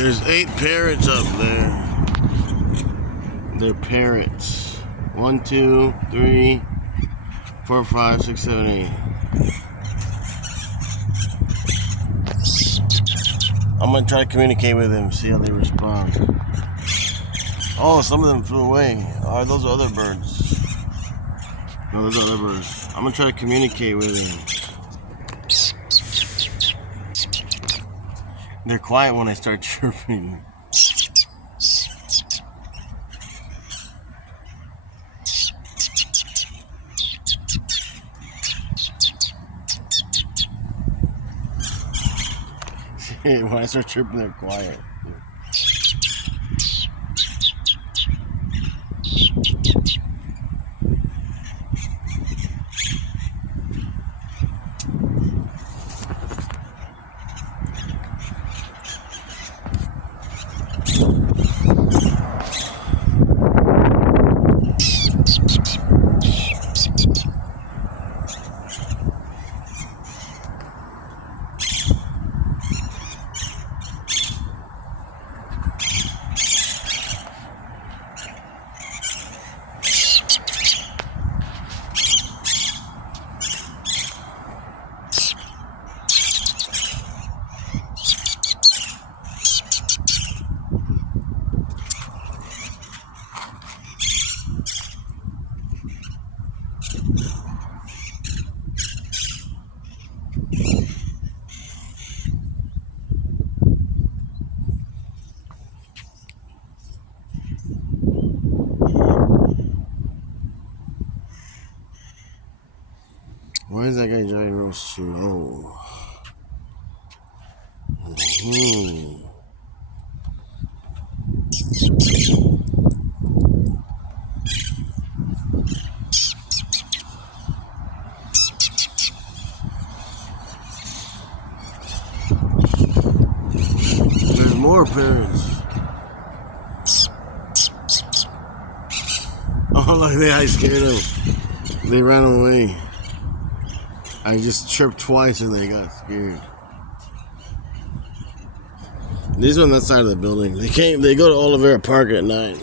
There's 8 parrots up there. They're parrots. 1, 2, 3, 4, 5, 6, 7, 8. I'm gonna try to communicate with them, see how they respond. Oh, some of them flew away. Oh, those are other birds. No, those are other birds. I'm gonna try to communicate with them. They're quiet when I start chirping. When I start chirping, they're quiet. Why is that guy driving real slow? There's more parrots. Oh, look, I scared them. They ran away. I just chirped twice and they got scared. These are on that side of the building. They go to Olivera Park at night.